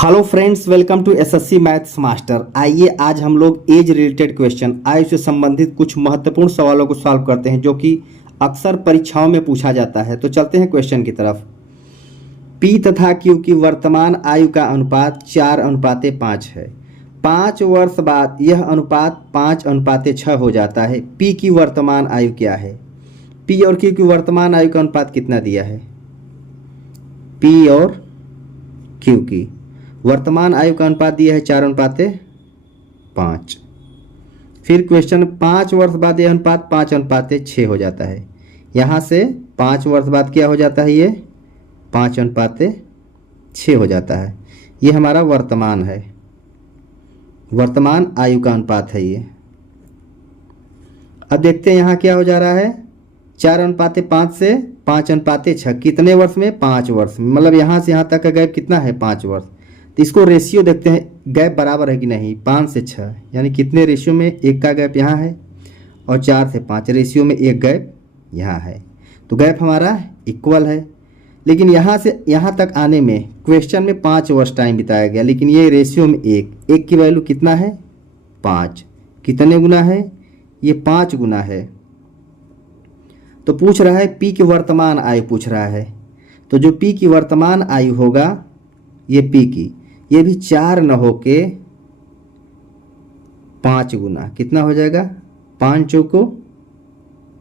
Hello friends, welcome to SSC maths master. आइए आज हम लोग एज रिलेटेड क्वेश्चन, आयु से संबंधित कुछ महत्वपूर्ण सवालों को सॉल्व करते हैं जो कि अक्सर परीक्षाओं में पूछा जाता है। तो चलते हैं क्वेश्चन की तरफ। पी तथा क्यू की वर्तमान आयु का अनुपात 4:5 है। 5 वर्ष बाद यह अनुपात 5:6 हो जाता है। पी की वर्तमान आयु क्या है? पी और क्यू की वर्तमान आयु का अनुपात कितना दिया है? पी और क्यू की वर्तमान आयु का अनुपात दिया है 4:5। फिर क्वेश्चन 5 वर्ष बाद यह अनुपात 5:6 हो जाता है। यहाँ से 5 वर्ष बाद क्या हो जाता है? ये 5:6 हो जाता है। ये हमारा वर्तमान है, वर्तमान आयु का अनुपात है ये। अब देखते हैं यहाँ क्या हो जा रहा है। 4:5 से 5:6 कितने वर्ष में? 5 वर्ष में। मतलब यहाँ से यहाँ तक का गैप कितना है? 5 वर्ष। तो इसको रेशियो देखते हैं, गैप बराबर है कि नहीं। 5 से 6 यानी कितने रेशियो में? 1 का गैप यहाँ है और 4 से 5 रेशियो में 1 गैप यहाँ है। तो गैप हमारा इक्वल है। लेकिन यहाँ से यहाँ तक आने में क्वेश्चन में 5 वर्ष टाइम बिताया गया, लेकिन ये रेशियो में 1 की वैल्यू कितना है? 5। कितने गुना है? ये 5 गुना है। तो पूछ रहा है पी की वर्तमान आयु पूछ रहा है। तो जो पी की वर्तमान आयु होगा, ये पी की, ये भी 4 न होके 5 गुना कितना हो जाएगा? 5 चौको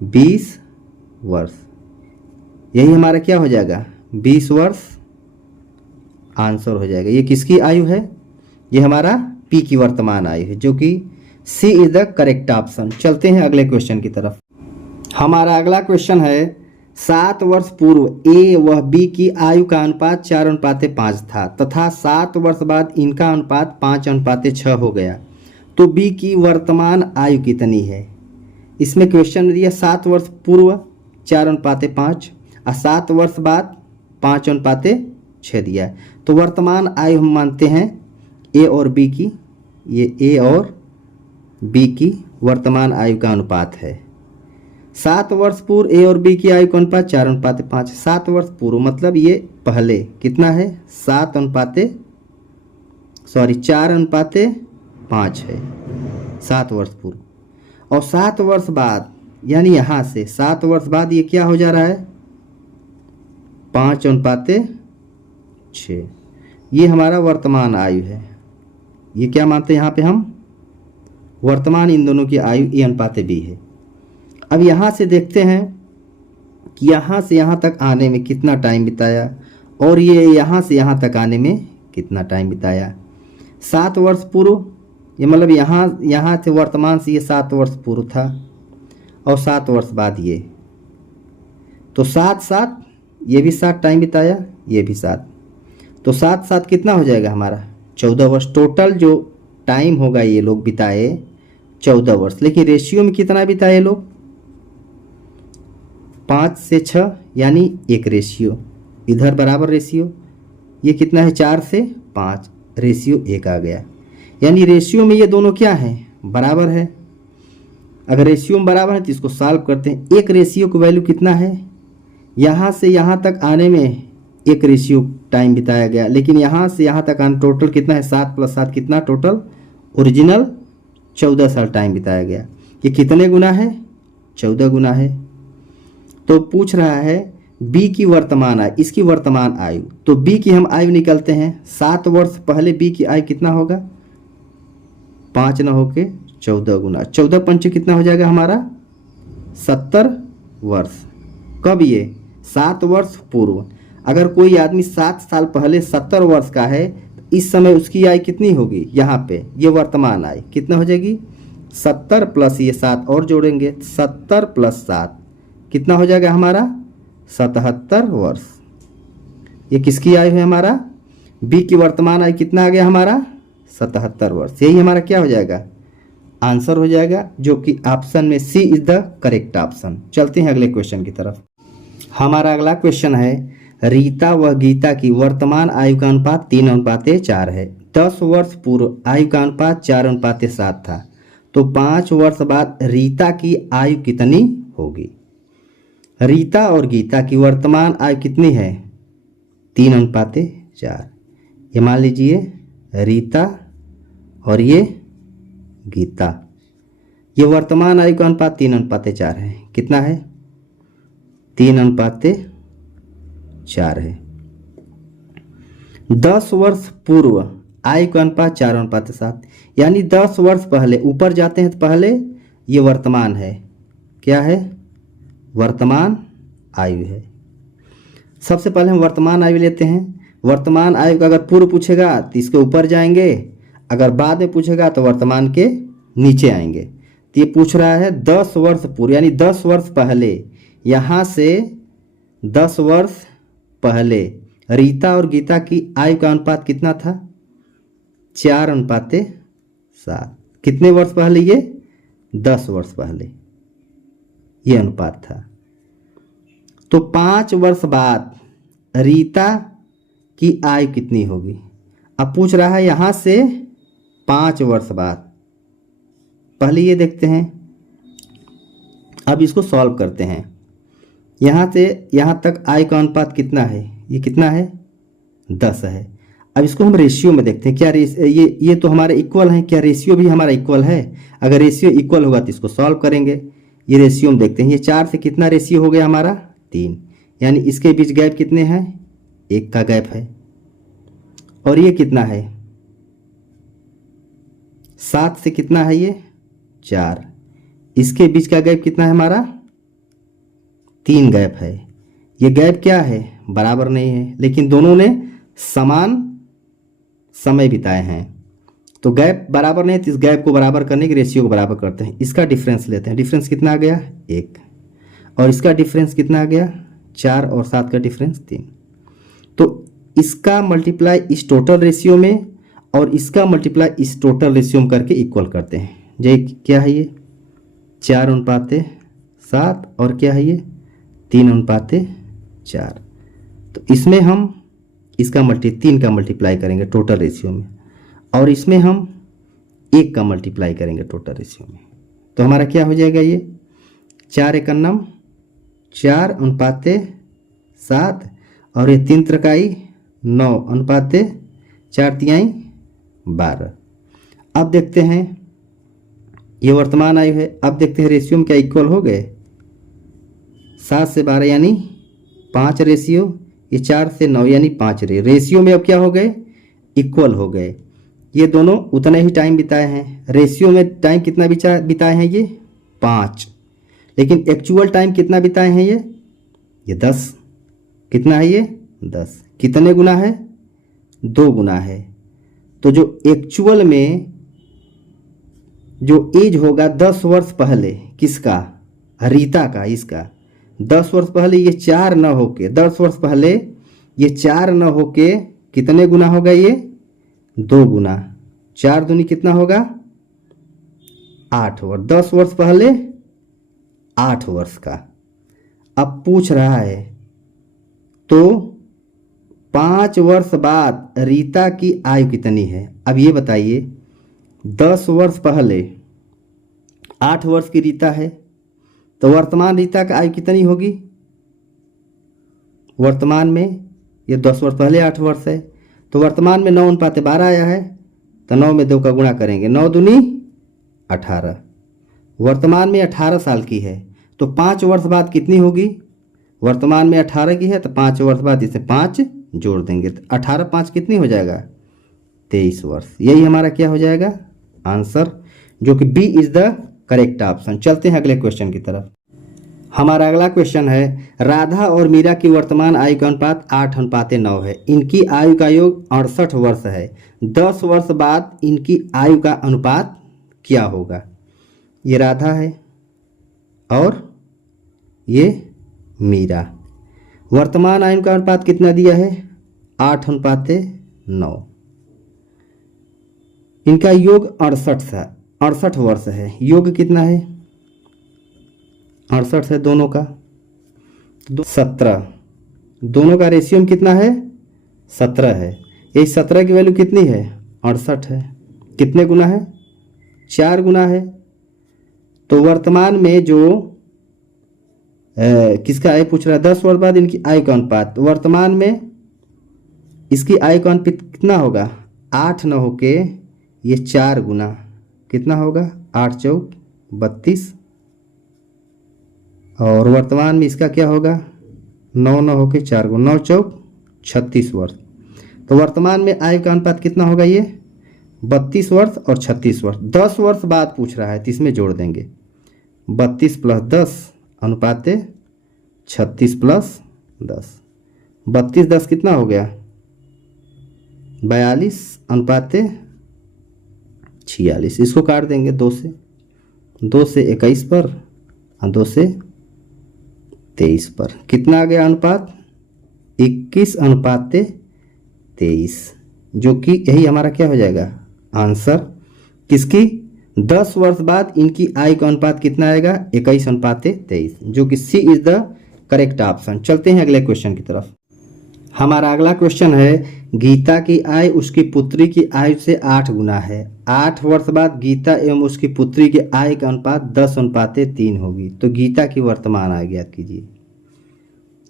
20 वर्ष। यही हमारा क्या हो जाएगा? 20 वर्ष आंसर हो जाएगा। ये किसकी आयु है? ये हमारा पी की वर्तमान आयु है, जो कि सी इज द करेक्ट ऑप्शन। चलते हैं अगले क्वेश्चन की तरफ। हमारा अगला क्वेश्चन है 7 वर्ष पूर्व ए व बी की आयु का अनुपात 4:5 था तथा 7 वर्ष बाद इनका अनुपात 5:6 हो गया। तो बी की वर्तमान आयु कितनी है? इसमें क्वेश्चन में दिया 7 वर्ष पूर्व 4:5 और 7 वर्ष बाद 5:6 दिया। तो वर्तमान आयु हम मानते हैं ए और बी की, ये ए और बी की वर्तमान आयु का अनुपात है। 7 वर्ष पूर्व ए और बी की आयु का अनुपात 4:5। 7 वर्ष पूर्व मतलब ये पहले कितना है? 4:5 है 7 वर्ष पूर्व। और 7 वर्ष बाद यानी यहाँ से 7 वर्ष बाद ये क्या हो जा रहा है? 5:6। ये हमारा वर्तमान आयु है। ये क्या मानते हैं यहाँ पे हम? वर्तमान इन दोनों की आयु ए अनुपात बी है। अब यहाँ से देखते हैं कि यहाँ से यहाँ तक आने में कितना टाइम बिताया और ये यहाँ से यहाँ तक आने में कितना टाइम बिताया। 7 वर्ष पूर्व, ये मतलब यहाँ से वर्तमान से ये 7 वर्ष पूर्व था और 7 वर्ष बाद ये, तो 7 ये भी 7 टाइम बिताया, ये भी 7, तो 7 कितना हो जाएगा हमारा? 14 वर्ष। टोटल जो टाइम होगा ये लोग बिताए 14 वर्ष। लेकिन रेशियो में कितना बिताए लोग? 5 से 6 यानी 1 रेशियो, इधर बराबर रेशियो। ये कितना है? 4 से 5 रेशियो 1 आ गया। यानी रेशियो में ये दोनों क्या हैं? बराबर है। अगर रेशियो में बराबर है तो इसको सॉल्व करते हैं। 1 रेशियो की वैल्यू कितना है? यहाँ से यहाँ तक आने में 1 रेशियो टाइम बिताया गया, लेकिन यहाँ से यहाँ तक आने टोटल कितना है? 7 + 7 कितना टोटल? ओरिजिनल 14 साल टाइम बिताया गया। ये कितने गुना है? 14 गुना है। तो पूछ रहा है बी की वर्तमान आयु, इसकी वर्तमान आयु। तो बी की हम आयु निकलते हैं। 7 वर्ष पहले बी की आयु कितना होगा? 5 न होके 14 गुना। 14 पंच कितना हो जाएगा हमारा? 70 वर्ष। कब ये? 7 वर्ष पूर्व। अगर कोई आदमी 7 साल पहले 70 वर्ष का है, तो इस समय उसकी आयु कितनी होगी? यहाँ पे ये वर्तमान आयु कितना हो जाएगी? 70 प्लस ये 7 और जोड़ेंगे, 70 + 7 कितना हो जाएगा हमारा? 77 वर्ष। ये किसकी आयु है हमारा? बी की वर्तमान आयु कितना आ गया हमारा? 77 वर्ष। यही हमारा क्या हो जाएगा? आंसर हो जाएगा, जो कि ऑप्शन में सी इज द करेक्ट ऑप्शन। चलते हैं अगले क्वेश्चन की तरफ। हमारा अगला क्वेश्चन है रीता व गीता की वर्तमान आयु का अनुपात 3:4 है। 10 वर्ष पूर्व आयु का अनुपात 4:7 था। तो 5 वर्ष बाद रीता की आयु कितनी होगी? रीता और गीता की वर्तमान आयु कितनी है? 3:4। ये मान लीजिए रीता और ये गीता। ये वर्तमान आयु का अनुपात 3:4 है। कितना है? 3:4 है। 10 वर्ष पूर्व आयु का अनुपात 4:7, यानी 10 वर्ष पहले ऊपर जाते हैं तो पहले ये वर्तमान है। क्या है? वर्तमान आयु है। सबसे पहले हम वर्तमान आयु लेते हैं। वर्तमान आयु का अगर पूर्व पूछेगा तो इसके ऊपर जाएंगे, अगर बाद में पूछेगा तो वर्तमान के नीचे आएंगे। तो ये पूछ रहा है 10 वर्ष पूर्व, यानी 10 वर्ष पहले। यहाँ से 10 वर्ष पहले रीता और गीता की आयु का अनुपात कितना था? 4:7। कितने वर्ष पहले? ये 10 वर्ष पहले ये अनुपात था। तो 5 वर्ष बाद रीता की आयु कितनी होगी? अब पूछ रहा है यहाँ से 5 वर्ष बाद। पहले ये देखते हैं, अब इसको सॉल्व करते हैं। यहाँ से यहाँ तक आयु का अनुपात कितना है? ये कितना है? 10 है। अब इसको हम रेशियो में देखते हैं। क्या ये तो हमारे इक्वल हैं, क्या रेशियो भी हमारा इक्वल है? अगर रेशियो इक्वल होगा तो इसको सॉल्व करेंगे। ये रेशियो में देखते हैं, ये 4 से कितना रेशियो हो गया हमारा? 3, यानी इसके बीच गैप कितने हैं? 1 का गैप है। और ये कितना है? 7 से कितना है? ये 4। इसके बीच का गैप कितना है हमारा? 3 गैप है। ये गैप क्या है? बराबर नहीं है, लेकिन दोनों ने समान समय बिताए हैं। तो गैप बराबर नहीं, तो इस गैप को बराबर करने के रेशियो को बराबर करते हैं। इसका डिफरेंस लेते हैं। डिफरेंस कितना आ गया? 1। और इसका डिफरेंस कितना आ गया? 4 और 7 का डिफरेंस 3। तो इसका मल्टीप्लाई इस टोटल रेशियो में और इसका मल्टीप्लाई इस टोटल रेशियो में करके इक्वल करते हैं। ये क्या है? ये 4:7 और क्या है? ये 3:4। तो इसमें हम इसका 3 का मल्टीप्लाई करेंगे टोटल रेशियो में, और इसमें हम 1 का मल्टीप्लाई करेंगे टोटल रेशियो में। तो हमारा क्या हो जाएगा? ये 4 एकन्नम 4:7 और ये 3 त्रिकाई 9:4 तिहाई 12। अब देखते हैं, ये वर्तमान आयु है। अब देखते हैं रेशियो में क्या इक्वल हो गए? 7 से 12 यानी 5 रेशियो, ये 4 से 9 यानी 5 रेशियो में अब क्या हो गए? इक्वल हो गए। ये दोनों उतना ही टाइम बिताए हैं। रेशियो में टाइम कितना बिताए हैं? ये 5। लेकिन एक्चुअल टाइम कितना बिताए हैं? ये 10। कितना है? ये 10। कितने गुना है? 2 गुना है। तो जो एक्चुअल में जो एज होगा 10 वर्ष पहले, किसका? रीता का। इसका 10 वर्ष पहले ये 4 न होके 10 वर्ष पहले ये 4 न होके कितने गुना होगा? ये 2 गुना। 4 दूनी कितना होगा? 8 वर्ष। 10 वर्ष पहले 8 वर्ष का। अब पूछ रहा है तो 5 वर्ष बाद रीता की आयु कितनी है? अब ये बताइए, 10 वर्ष पहले 8 वर्ष की रीता है, तो वर्तमान रीता का आयु कितनी होगी? वर्तमान में ये 10 वर्ष पहले 8 वर्ष है, तो वर्तमान में 9:12 आया है, तो 9 में 2 का गुणा करेंगे, 9 दूनी 18। वर्तमान में 18 साल की है, तो 5 वर्ष बाद कितनी होगी? वर्तमान में 18 की है, तो 5 वर्ष बाद इसे 5 जोड़ देंगे, तो 18 5 कितनी हो जाएगा? 23 वर्ष। यही हमारा क्या हो जाएगा? आंसर, जो कि B is the correct option. चलते हैं अगले क्वेश्चन की तरफ। हमारा अगला क्वेश्चन है, राधा और मीरा की वर्तमान आयु का अनुपात 8:9 है। इनकी आयु का योग 68 वर्ष है। 10 वर्ष बाद इनकी आयु का अनुपात क्या होगा? ये राधा है और ये मीरा। वर्तमान आयु का अनुपात कितना दिया है? 8:9। इनका योग 68 वर्ष है। योग कितना है? 68 है दोनों का, 17। दोनों का रेशियो में कितना है? 17 है। यही 17 की वैल्यू कितनी है? 68 है। कितने गुना है? 4 गुना है। तो वर्तमान में जो किसका आयु पूछ रहा है? 10 वर्ष बाद इनकी आयु का अनुपात। वर्तमान में इसकी आयु का अनुपात कितना होगा, 8 न होके ये 4 गुना कितना होगा, 8 चौक 32, और वर्तमान में इसका क्या होगा, 9 न होके 4 गुना 9 चौक 36 वर्ष। तो वर्तमान में आयु का अनुपात कितना होगा, ये 32 वर्ष और 36 वर्ष। 10 वर्ष बाद पूछ रहा है तो इसमें जोड़ देंगे, 32 + 10 अनुपात 36 + 10, 32 10 कितना हो गया, 42 अनुपात 46। इसको काट देंगे 2 से, 2 से 21 पर और 2 से 23 पर, कितना आ गया अनुपात, 21 अनुपात 23, जो कि यही हमारा क्या हो जाएगा आंसर किसकी, 10 वर्ष बाद इनकी आयु का अनुपात कितना आएगा, 21 अनुपात 23, जो कि सी इज द करेक्ट ऑप्शन। चलते हैं अगले क्वेश्चन की तरफ। हमारा अगला क्वेश्चन है, गीता की आयु उसकी पुत्री की आयु से 8 गुना है। 8 वर्ष बाद गीता एवं उसकी पुत्री की आयु का अनुपात 10 अनुपात 3 होगी। तो गीता की वर्तमान आयु ज्ञात कीजिए।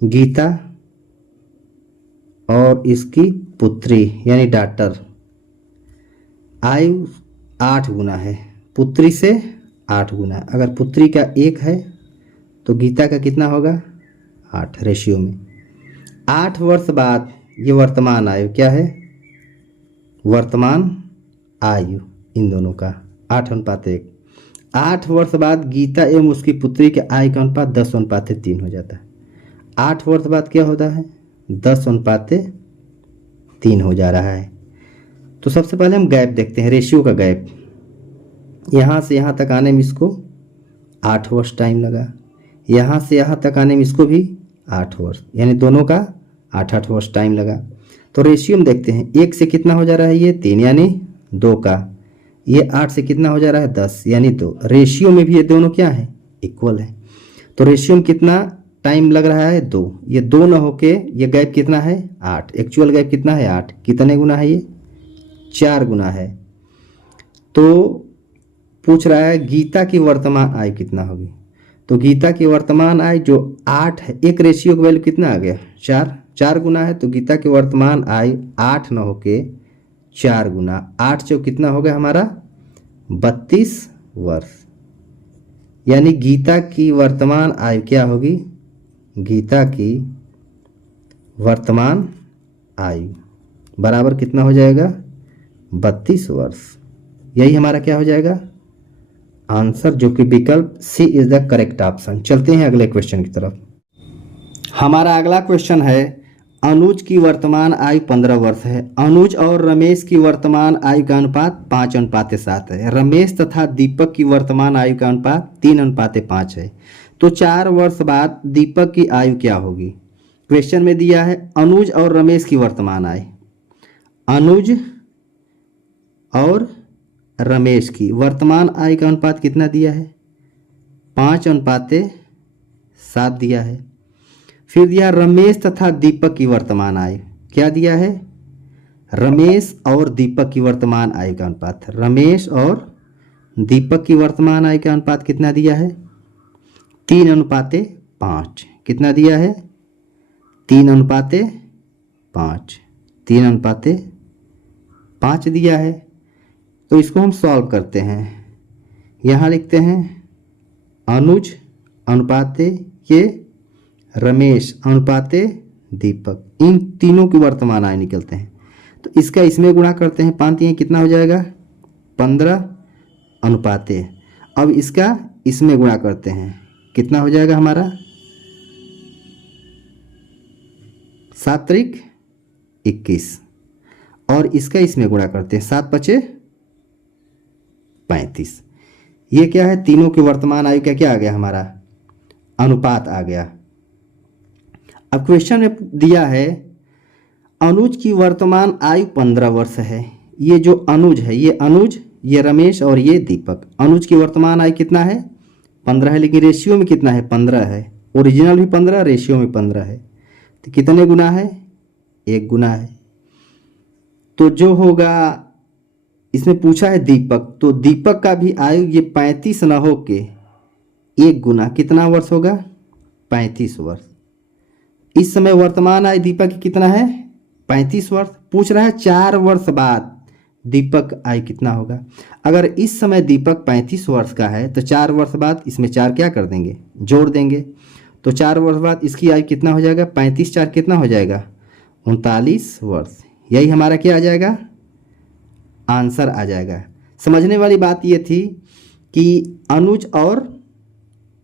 गीता और इसकी पुत्री यानी डॉटर, आयु 8 गुना है, पुत्री से 8 गुना। अगर पुत्री का 1 है तो गीता का कितना होगा, 8 रेशियो में। 8 वर्ष बाद ये वर्तमान आयु क्या है, वर्तमान आयु इन दोनों का 8 अनुपात 1। 8 वर्ष बाद गीता एवं उसकी पुत्री के आयु का अनुपात 10 अनुपात 3 हो जाता है। 8 वर्ष बाद क्या होता है, 10 अनुपात 3 हो जा रहा है। तो सबसे पहले हम गैप देखते हैं, रेशियो का गैप। यहाँ से यहाँ तक आने में इसको 8 वर्ष टाइम लगा, यहाँ से यहाँ तक आने में इसको भी 8 वर्ष, यानी दोनों का 8-8 वर्ष टाइम लगा। तो रेशियो में देखते हैं, 1 से कितना हो जा रहा है, ये 3 यानी 2 का, ये 8 से कितना हो जा रहा है, 10 यानी 2। रेशियो में भी ये दोनों क्या है, इक्वल है। तो रेशियो में कितना टाइम लग रहा है, 2। ये 2 न होके ये गैप कितना है, 8। एक्चुअल गैप कितना है, 8। कितने गुना है, ये 4 गुना है। तो पूछ रहा है गीता की वर्तमान आयु कितना होगी। तो गीता की वर्तमान आयु जो 8 है, एक रेशियो का वैल्यू कितना आ गया, 4 गुना है। तो गीता की वर्तमान आयु 8 न होके 4 गुना, 8 चौक कितना हो गया हमारा, 32 वर्ष। यानी गीता की वर्तमान आयु क्या होगी, गीता की वर्तमान आयु बराबर कितना हो जाएगा, 32 वर्ष। यही हमारा क्या हो जाएगा आंसर, जो कि विकल्प सी इज द करेक्ट ऑप्शन। चलते हैं अगले क्वेश्चन की तरफ। हमारा अगला क्वेश्चन है, अनुज की वर्तमान आयु 15 वर्ष है। अनुज और रमेश की वर्तमान आयु का अनुपात 5 अनुपात 7 है। रमेश तथा दीपक की वर्तमान आयु का अनुपात 3 अनुपात 5 है। तो 4 वर्ष बाद दीपक की आयु क्या होगी। क्वेश्चन में दिया है अनुज और रमेश की वर्तमान आयु, अनुज और रमेश की वर्तमान आयु का अनुपात कितना दिया है, 5 अनुपात 7 दिया है। फिर दिया रमेश तथा दीपक की वर्तमान आयु, क्या दिया है, रमेश और दीपक की वर्तमान आयु का अनुपात। रमेश और दीपक की वर्तमान आयु का अनुपात कितना दिया है, 3 अनुपात 5। कितना दिया है, 3 अनुपात 5, 3 अनुपात 5 दिया है। तो इसको हम सॉल्व करते हैं। यहाँ लिखते हैं अनुज अनुपात ये रमेश अनुपात दीपक, इन तीनों की वर्तमान आयु निकलते हैं। तो इसका इसमें गुणा करते हैं, 5 ये कितना हो जाएगा, 15 अनुपात। अब इसका इसमें गुणा करते हैं, कितना हो जाएगा हमारा, 7 त्रिक 21। और इसका इसमें गुणा करते हैं, 7 पचे 35। ये क्या है, तीनों की वर्तमान आयु का क्या आ गया हमारा, अनुपात आ गया। अब क्वेश्चन में दिया है अनुज की वर्तमान आयु 15 वर्ष है। ये जो अनुज है, ये अनुज, ये रमेश और ये दीपक। अनुज की वर्तमान आयु कितना है, 15 है, लेकिन रेशियो में कितना है, 15 है। ओरिजिनल भी 15, रेशियो में 15 है। तो कितने गुना है, 1 गुना है। तो जो होगा, इसमें पूछा है दीपक, तो दीपक का भी आयु ये 35 न हो के 1 गुना कितना वर्ष होगा, 35 वर्ष। इस समय वर्तमान आयु दीपक की कितना है, 35 वर्ष। पूछ रहा है 4 वर्ष बाद दीपक आयु कितना होगा। अगर इस समय दीपक 35 वर्ष का है तो 4 वर्ष बाद इसमें 4 क्या कर देंगे, जोड़ देंगे। तो 4 वर्ष बाद इसकी आयु कितना हो जाएगा, 35 4 कितना हो जाएगा, 39 वर्ष। यही हमारा क्या आ जाएगा, आंसर आ जाएगा। समझने वाली बात ये थी कि अनुज और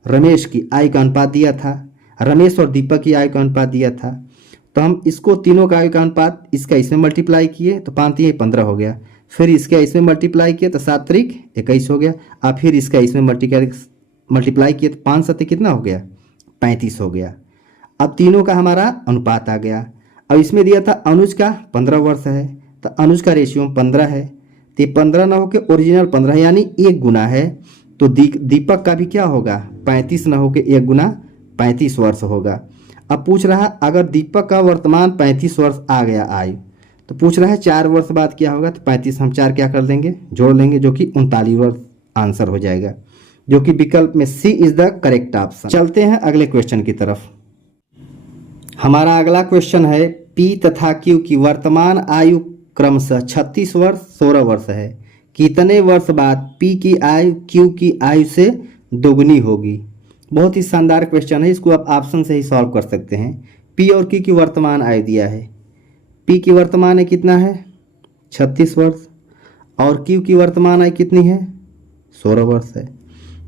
रमेश की आयु का अनुपात दिया था, रमेश और दीपक की आयु का अनुपात दिया था, तो हम इसको तीनों का आयु का अनुपात इसका इसमें मल्टीप्लाई किए तो 5 3 15 हो गया। फिर इसका इसमें मल्टीप्लाई किए तो 7 3 21 हो गया। अब फिर इसका इसमें मल्टीप्लाई किए तो 5 7 कितना हो गया, 35 हो गया। अब तीनों का हमारा अनुपात आ गया। अब इसमें दिया था अनुज का 15 वर्ष है तो अनुज का रेशियो 15 है, तो 15 ना होकर ओरिजिनल 15 यानी 1 गुना है। तो दीपक का भी क्या होगा, 35 ना होकर 1 गुना 35 वर्ष होगा। अब पूछ रहा है अगर दीपक का वर्तमान 35 वर्ष आ गया आयु, तो पूछ रहा है 4 वर्ष बाद क्या होगा, तो 35 हम 4 क्या कर देंगे, जोड़ लेंगे, जो कि 39 वर्ष आंसर हो जाएगा, जो कि विकल्प में सी इज द करेक्ट ऑप्शन। चलते हैं अगले क्वेश्चन की तरफ। हमारा अगला क्वेश्चन है पी तथा क्यू की वर्तमान आयु क्रमशः 36 वर्ष 16 वर्ष है, कितने वर्ष बाद पी की आयु क्यू की आयु से दोगुनी होगी। बहुत ही शानदार क्वेश्चन है, इसको आप ऑप्शन से ही सॉल्व कर सकते हैं। पी और क्यू की वर्तमान आयु दिया है, पी की वर्तमान आयु कितना है 36 वर्ष और क्यू की वर्तमान आयु कितनी है 16 वर्ष है।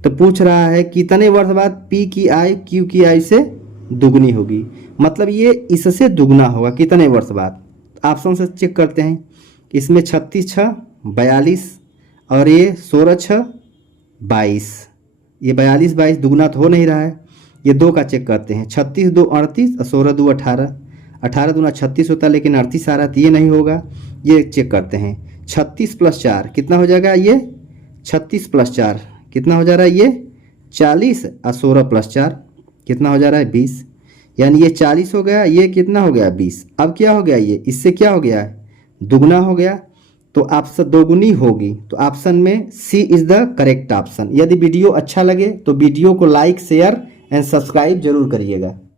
तो पूछ रहा है कितने वर्ष बाद पी की आयु क्यू की आयु से दुगनी होगी, मतलब ये इससे दुगना होगा कितने वर्ष बाद। ऑप्शन से चेक करते हैं, इसमें 36 6 42 और ये 16 6 22, ये 42 22 दुगना तो हो नहीं रहा है। ये 2 का चेक करते हैं, 36 2 38 और 16 2 18, 18 दूना 36 होता है लेकिन 38 आ रहा है तो ये नहीं होगा। ये चेक करते हैं, 36 + 4 कितना हो जाएगा, ये 36 + 4 कितना हो जा रहा है, ये 40 और 16 + 4 कितना हो जा रहा है 20, यानी ये 40 हो गया, ये कितना हो गया 20। अब क्या हो गया, ये इससे क्या हो गया दुगना हो गया, तो ऑप्शन दोगुनी होगी। तो ऑप्शन में सी इज द करेक्ट ऑप्शन। यदि वीडियो अच्छा लगे तो वीडियो को लाइक शेयर एंड सब्सक्राइब जरूर करिएगा।